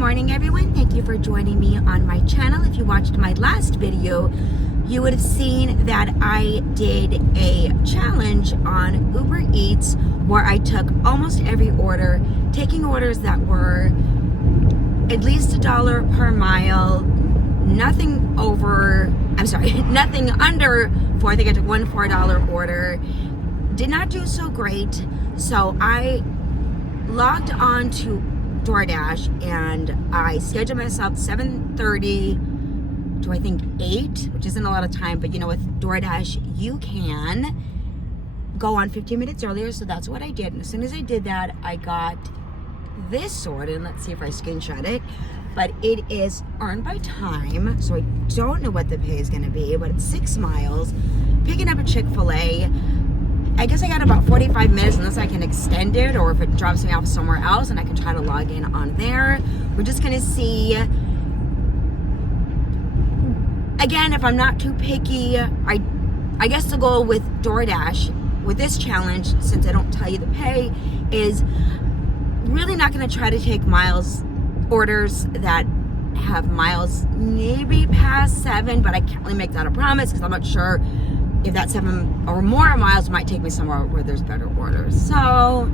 morning, everyone. Thank you for joining me on my channel. If you watched my last video, you would have seen that I did a challenge on Uber Eats where I took almost every order, taking orders that were at least $1 per mile, nothing under $4. I think I took one $4 order. Did not do so great, so I logged on to DoorDash and I scheduled myself 7:30 to I think 8, which isn't a lot of time, but you know, with DoorDash you can go on 15 minutes earlier, so that's what I did. And as soon as I did that, I got this sorted, and let's see if I screenshot it, but it is earned by time, so I don't know what the pay is going to be, but it's 6 miles, picking up a Chick-fil-A. I guess I got about 45 minutes unless I can extend it, or if it drops me off somewhere else and I can try to log in on there. We're just gonna see. Again, if I'm not too picky, I guess the goal with DoorDash, with this challenge, since I don't tell you the pay, is really not gonna try to take miles orders that have miles maybe past 7, but I can't really make that a promise because I'm not sure if that 7 or more miles might take me somewhere where there's better orders. So,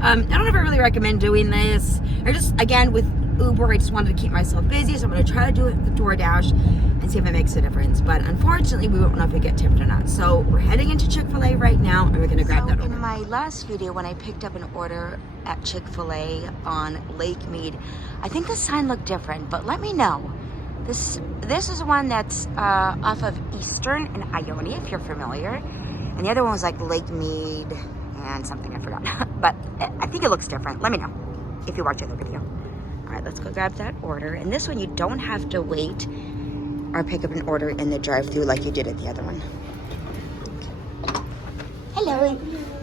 I don't ever really recommend doing this. Or just, again, with Uber, I just wanted to keep myself busy, so I'm going to try to do it with DoorDash and see if it makes a difference. But unfortunately, we won't know if we get tipped or not. So we're heading into Chick-fil-A right now, and we're going to grab that order. In my last video, when I picked up an order at Chick-fil-A on Lake Mead, I think the sign looked different, but let me know. This is one that's off of Eastern and Ione, if you're familiar. And the other one was like Lake Mead and something, I forgot. But I think it looks different. Let me know if you watch the other video. All right, let's go grab that order. And this one, you don't have to wait or pick up an order in the drive-thru like you did at the other one. Okay. Hello.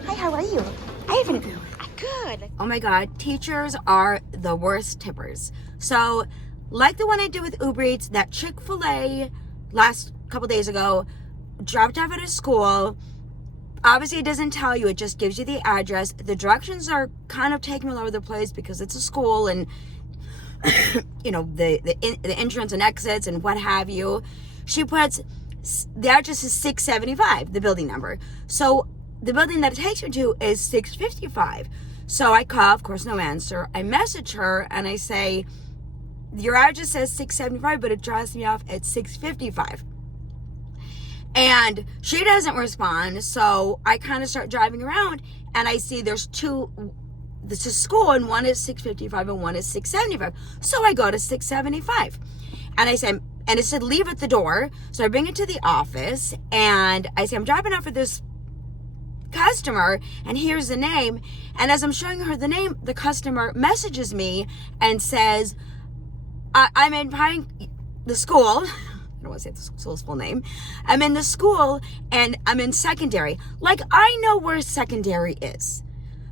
Hi, how are you? I haven't. Good. Oh my God, teachers are the worst tippers. So, like the one I did with Uber Eats, that Chick-fil-A last couple days ago, dropped off at a school. Obviously, it doesn't tell you. It just gives you the address. The directions are kind of taking me all over the place because it's a school and, you know, the entrance and exits and what have you. She puts, the address is 675, the building number. So the building that it takes me to is 655. So I call, of course, no answer. I message her and I say, your address says 675, but it drops me off at 655. And she doesn't respond, so I kind of start driving around, and I see there's two, this is school, and one is 655 and one is 675. So I go to 675. And I say, and it said leave at the door. So I bring it to the office, and I say, I'm dropping off for this customer, and here's the name. And as I'm showing her the name, the customer messages me and says, I'm in the school. I don't want to say the school's full name. I'm in the school and I'm in secondary. Like, I know where secondary is.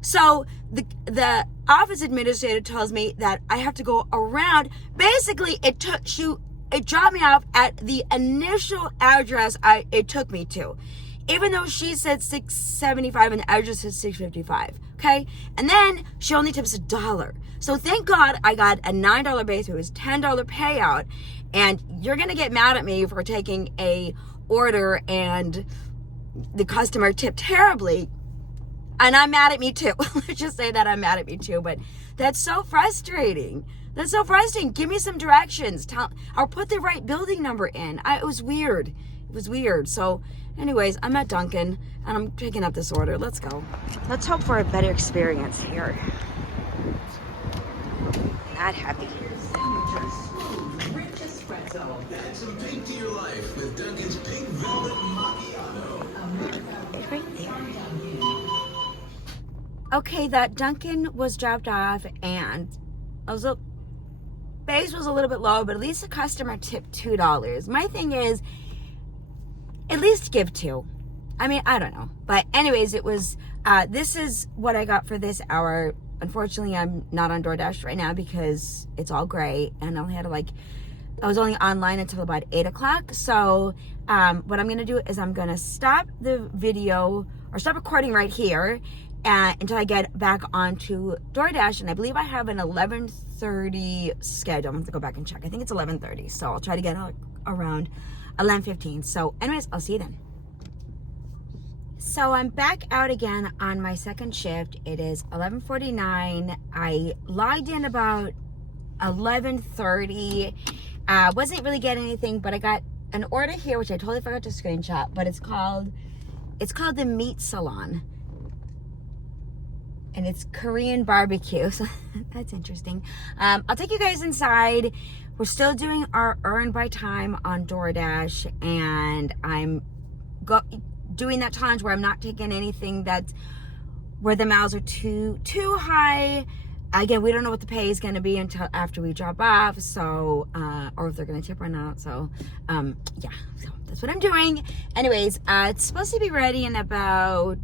So the office administrator tells me that I have to go around. Basically, it dropped me off at the initial address it took me to, even though she said 675 and the address said 655. Okay, and then she only tips $1. So thank God I got a $9 base. It was $10 payout. And you're going to get mad at me for taking a order and the customer tipped terribly. And I'm mad at me too. Let's just say that I'm mad at me too. But that's so frustrating. That's so frustrating. Give me some directions. I'll put the right building number in. It was weird. It was weird. So anyways, I'm at Dunkin' and I'm picking up this order. Let's go. Let's hope for a better experience here. Not happy. Add some pink to your life with Dunkin's Pink Velvet Macchiato. It's right there. Okay, that Dunkin' was dropped off and base was a little bit low, but at least the customer tipped $2. My thing is, at least give 2. I mean, I don't know. But anyways, it was, this is what I got for this hour. Unfortunately, I'm not on DoorDash right now because it's all gray and I only had to I was only online until about 8 o'clock. So what I'm going to do is I'm going to stop the video or stop recording right here until I get back onto DoorDash, and I believe I have an 11:30 schedule. I'm going to go back and check. I think it's 11:30, so I'll try to get out around 11:15. So anyways, I'll see you then. So I'm back out again on my second shift. It is 11:49. I logged in about 11:30. Wasn't really getting anything, but I got an order here, which I totally forgot to screenshot, but it's called the Meat Salon. And it's Korean barbecue, so that's interesting. I'll take you guys inside. We're still doing our earn by time on DoorDash, and I'm doing that challenge where I'm not taking anything where the miles are too high. Again, we don't know what the pay is going to be until after we drop off, so or if they're going to tip or not. So yeah, so that's what I'm doing. Anyways, it's supposed to be ready in about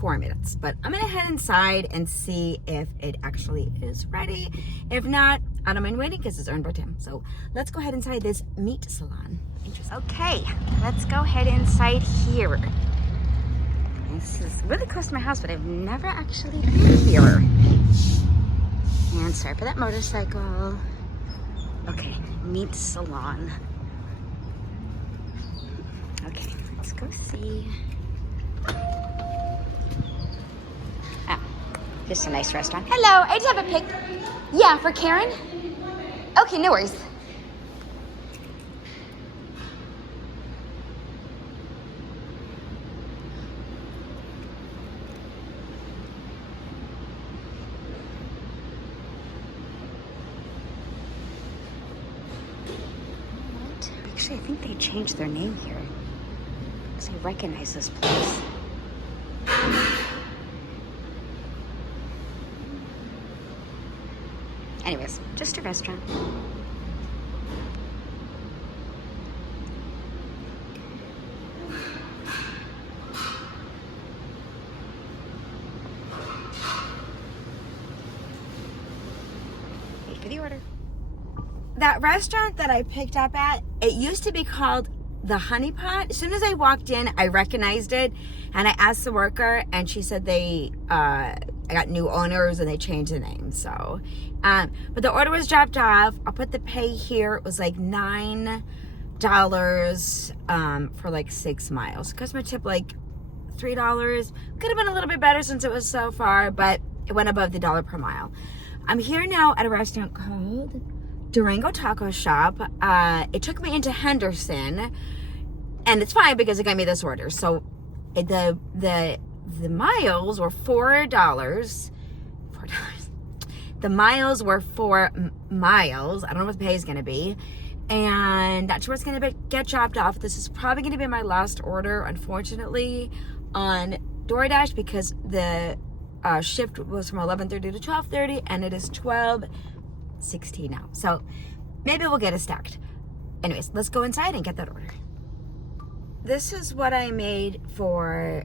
4 minutes, but I'm gonna head inside and see if it actually is ready. If not, I don't mind waiting because it's earned by time. So let's go ahead inside this meat salon. Okay, let's go ahead inside here. This is really close to my house, but I've never actually been here. And sorry for that motorcycle. Okay, meat salon. Okay, let's go see. Just a nice restaurant. Hello, I just have a pic. Yeah, for Karen? Okay, no worries. What? Actually, I think they changed their name here. Because I recognize this place. Anyways, just a restaurant. Wait for the order. That restaurant that I picked up at, it used to be called the Honey Pot. As soon as I walked in, I recognized it, and I asked the worker, and she said I got new owners and they changed the name. So, but the order was dropped off. I'll put the pay here. It was like $9 for like 6 miles. Customer tip like $3. Could have been a little bit better since it was so far, but it went above the $1 per mile. I'm here now at a restaurant called Durango Taco Shop. It took me into Henderson, and it's fine because it got me this order. So the miles were $4. The miles were 4 miles. I don't know what the pay is going to be. And that's where it's going to get dropped off. This is probably going to be my last order, unfortunately, on DoorDash because the shift was from 11:30 to 12:30, and it is 12:16 now. So maybe we'll get it stacked. Anyways, let's go inside and get that order. This is what I made for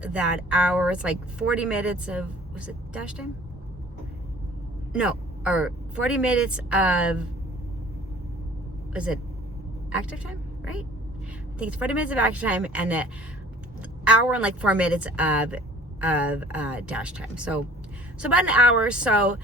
that hour. It's like 40 minutes of, was it dash time? No, or 40 minutes of, was it active time, right? I think it's 40 minutes of active time and an hour and like 4 minutes of dash time. So about an hour. So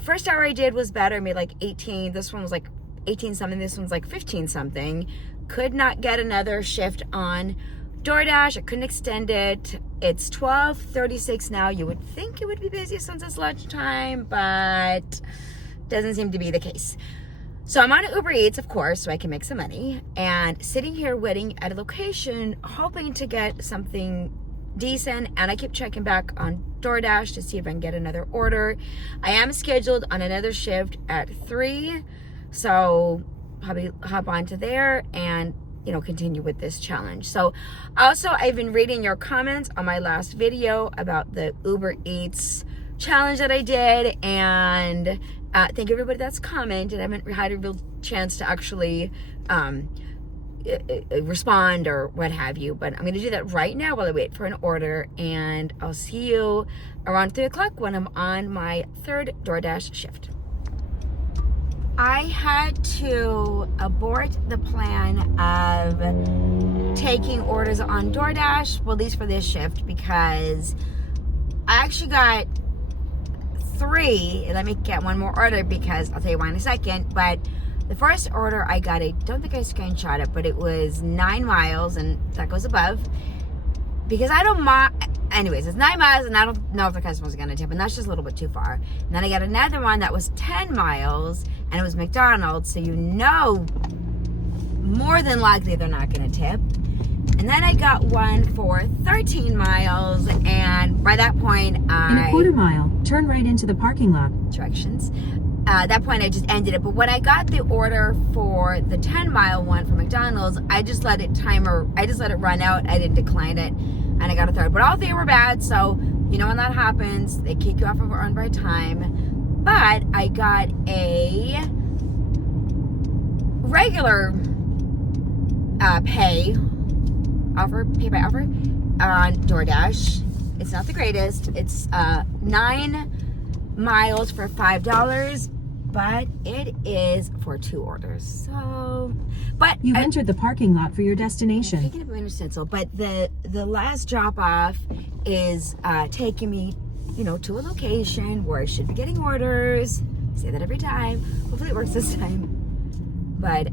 first hour I did was better, made like 18. This one was like 18 something. This one's like 15 something. Could not get another shift on DoorDash. I couldn't extend it. It's 12:36 now. You would think it would be busy since it's lunchtime, but doesn't seem to be the case. So I'm on Uber Eats, of course, so I can make some money, and sitting here waiting at a location, hoping to get something decent, and I keep checking back on DoorDash to see if I can get another order. I am scheduled on another shift at 3, so probably hop onto there and continue with this challenge. So also, I've been reading your comments on my last video about the Uber Eats challenge that I did, and thank everybody that's commented. I haven't had a real chance to actually respond or what have you, but I'm going to do that right now while I wait for an order, and I'll see you around 3 o'clock when I'm on my 3rd DoorDash shift. I had to abort the plan of taking orders on DoorDash, well, at least for this shift, because I actually got 3. Let me get one more order because I'll tell you why in a second. But the first order I got, I don't think I screenshot it, but it was 9 miles, and that goes above. Because I don't mind. Anyways, it's 9 miles, and I don't know if the customer's going to tip, and that's just a little bit too far. And then I got another one that was 10 miles, and it was McDonald's, so you know more than likely they're not going to tip. And then I got one for 13 miles, and by that point, In a quarter mile, turn right into the parking lot. Directions. At that point, I just ended it. But when I got the order for the 10-mile one from McDonald's, I just let it run out. I didn't decline it, and I got a third. But all 3 were bad, so you know when that happens, they kick you off of earned by time. But I got a regular pay by offer on DoorDash. It's not the greatest. It's 9 miles for $5, but it is for 2 orders. So, but You've entered the parking lot for your destination. Picking up Winter Stencil, but the last drop off is taking me, to a location where I should be getting orders. I say that every time. Hopefully it works this time. But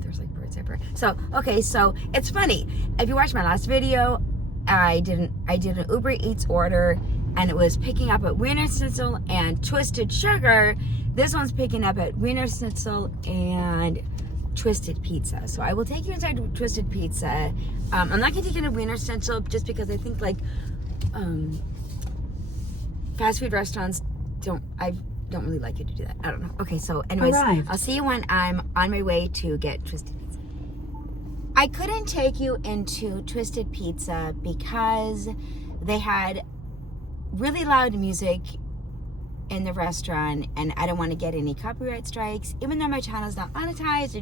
there's like birds everywhere. So it's funny. If you watched my last video, I did an Uber Eats order, and it was picking up at Wiener Schnitzel and Twisted Sugar. This one's picking up at Wiener Schnitzel and Twisted Pizza. So I will take you inside Twisted Pizza. I'm not gonna take you to Wiener Schnitzel just because I think fast food restaurants don't really like you to do that. I don't know. Okay, so anyways, Arrived. I'll see you when I'm on my way to get Twisted Pizza. I couldn't take you into Twisted Pizza because they had really loud music in the restaurant, and I don't want to get any copyright strikes. Even though my channel's not monetized, I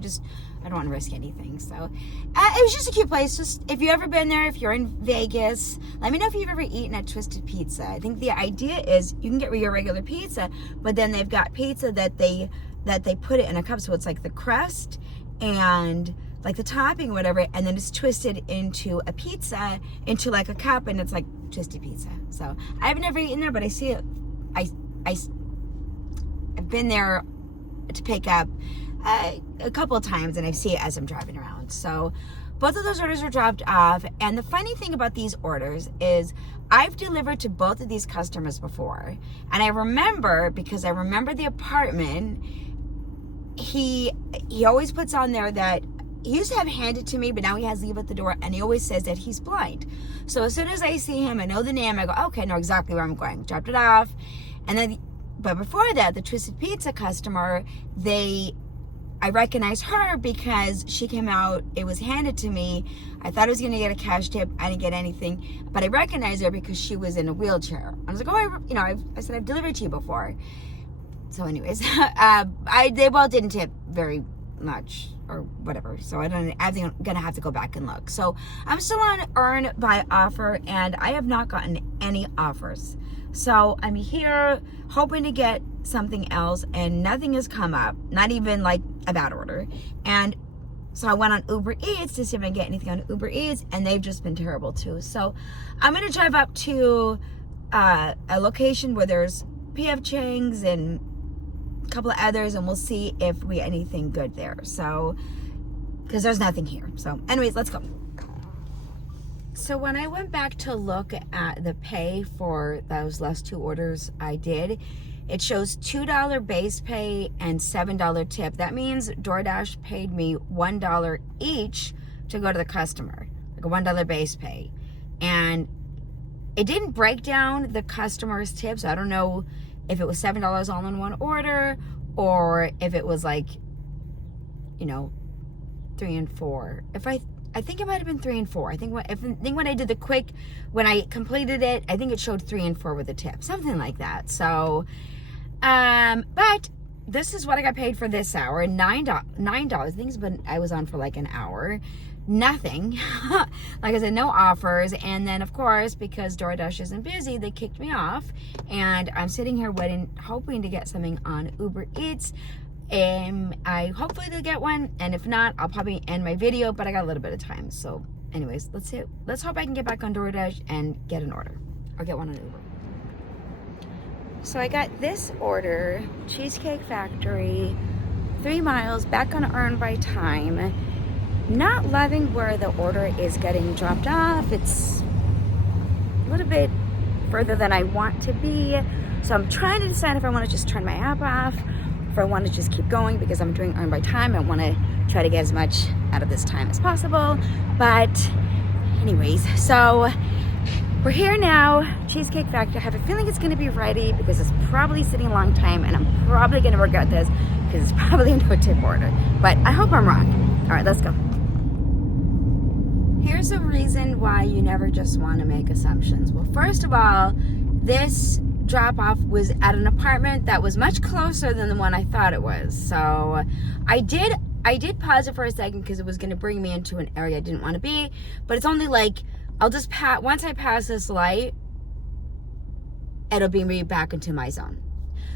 don't want to risk anything. So it was just a cute place. Just if you've ever been there, if you're in Vegas, let me know if you've ever eaten at Twisted Pizza. I think the idea is you can get your regular pizza, but then they've got pizza that they put it in a cup, so it's like the crust and like the topping or whatever, and then it's twisted into a pizza, into like a cup, and it's like Twisted Pizza. So I've never eaten there, but I see it. I've been there to pick up a couple of times, and I see it as I'm driving around. So both of those orders were dropped off, and the funny thing about these orders is I've delivered to both of these customers before, and I remember, because I remember the apartment, he always puts on there that he used to have handed to me, but now he has leave at the door, and he always says that he's blind. So as soon as I see him, I know the name, I go, okay, I know exactly where I'm going. Dropped it off. And then, but before that, the Twisted Pizza customer, I recognized her because she came out, it was handed to me. I thought I was going to get a cash tip. I didn't get anything, but I recognized her because she was in a wheelchair. I was like, I said, I've delivered to you before. So anyways, they both didn't tip very much or whatever, so I think I'm gonna have to go back and look. So I'm still on earn by offer, and I have not gotten any offers. So I'm here hoping to get something else, and nothing has come up, not even like a bad order. And so I went on Uber Eats to see if I can get anything on Uber Eats, and they've just been terrible too. So I'm gonna drive up to a location where there's P.F. Chang's and a couple of others, and we'll see if we get anything good there. So, because there's nothing here. So anyways, let's go. So when I went back to look at the pay for those last 2 orders I did, it shows $2 base pay and $7 tip. That means DoorDash paid me $1 each to go to the customer, like a $1 base pay. And it didn't break down the customer's tips. I don't know if it was $7 all in one order, or if it was like, 3 and 4. I think it might have been 3 and 4. I think when I did when I completed it, I think it showed 3 and 4 with a tip, something like that. So, but this is what I got paid for this hour, $9. Things, but I was on for like an hour. Nothing. Like I said, no offers. And then of course, because DoorDash isn't busy, they kicked me off, and I'm sitting here waiting, hoping to get something on Uber Eats. I hopefully to get one, and if not, I'll probably end my video, but I got a little bit of time. So anyways, let's hope I can get back on DoorDash and get an order. or get one on Uber. So I got this order, Cheesecake Factory, 3 miles, back on Earn by Time. Not loving where the order is getting dropped off. It's a little bit further than I want to be. So I'm trying to decide if I want to just turn my app off, if I want to just keep going because I'm doing Earn by Time. I want to try to get as much out of this time as possible. But anyways, so we're here now, Cheesecake Factory. I have a feeling it's going to be ready because it's probably sitting a long time and I'm probably going to regret this because it's probably a no-tip order. But I hope I'm wrong. All right, let's go. Here's a reason why you never just want to make assumptions. Well, first of all, this drop-off was at an apartment that was much closer than the one I thought it was. So I did pause it for a second because it was going to bring me into an area I didn't want to be. But it's only like, I'll just once I pass this light, it'll bring me back into my zone.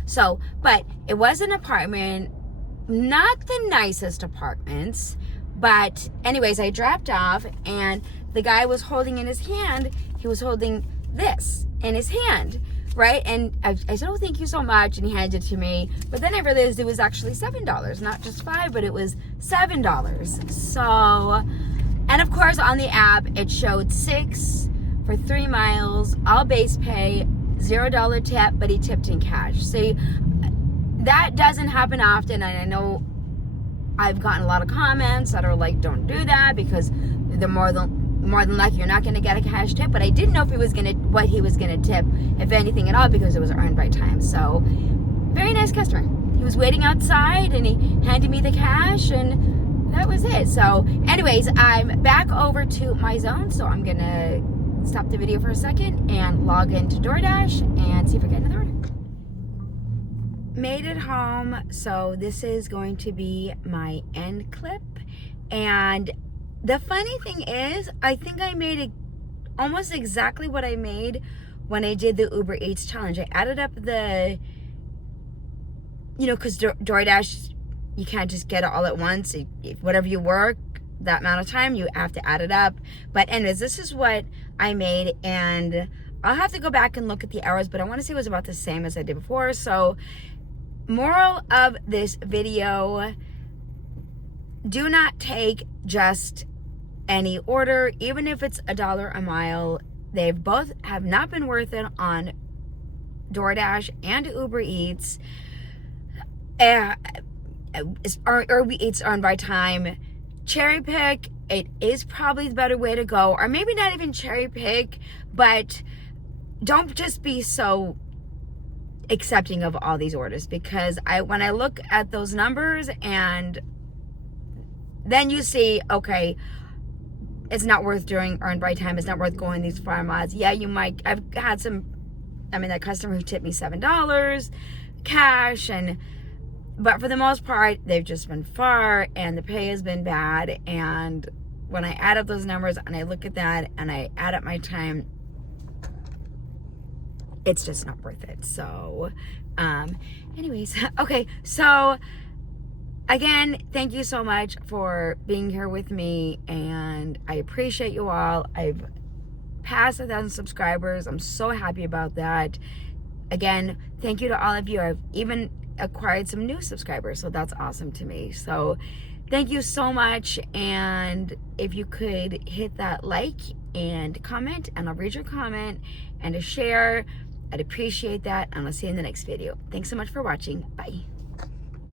So, but it was an apartment, not the nicest apartments, but anyways, I dropped off and the guy was holding in his hand, he was holding this in his hand, right? And I said, oh, thank you so much. And he handed it to me. But then I realized it was actually $7, not just $5, but it was $7. So, and of course on the app, it showed 6 for 3 miles, all base pay, $0 tip, but he tipped in cash. See, that doesn't happen often. And I know I've gotten a lot of comments that are like, don't do that because the more than likely you're not going to get a cash tip. But I didn't know if what he was going to tip, if anything at all, because it was Earned by Time. So very nice customer. He was waiting outside and he handed me the cash and that was it. So anyways, I'm back over to my zone. So I'm going to stop the video for a second and log into DoorDash and see if I get another order. Made it home. So this is going to be my end clip. And the funny thing is, I think I made it almost exactly what I made when I did the Uber Eats challenge. I added up the, because DoorDash, you can't just get it all at once. Whatever you work, that amount of time, you have to add it up. But anyways, this is what I made, and I'll have to go back and look at the hours, but I want to say it was about the same as I did before. So, moral of this video, do not take just any order, even if it's $1 a mile. They both have not been worth it on DoorDash and Uber Eats. Uber Eats Earned by Time. Cherry pick, it is probably the better way to go. Or maybe not even cherry pick, but don't just be so accepting of all these orders, because when I look at those numbers and then you see, okay, it's not worth doing Earned by Time, it's not worth going these 5 miles. Yeah, you might, I've had that customer who tipped me $7 cash, but for the most part, they've just been far and the pay has been bad. And when I add up those numbers and I look at that and I add up my time, it's just not worth it. So, anyways, okay. So again, thank you so much for being here with me, and I appreciate you all. I've passed 1,000 subscribers. I'm so happy about that. Again, thank you to all of you. I've even acquired some new subscribers, so that's awesome to me. So thank you so much, and if you could hit that like and comment, and I'll read your comment, and a share, I'd appreciate that, and I'll see you in the next video. Thanks so much for watching. Bye.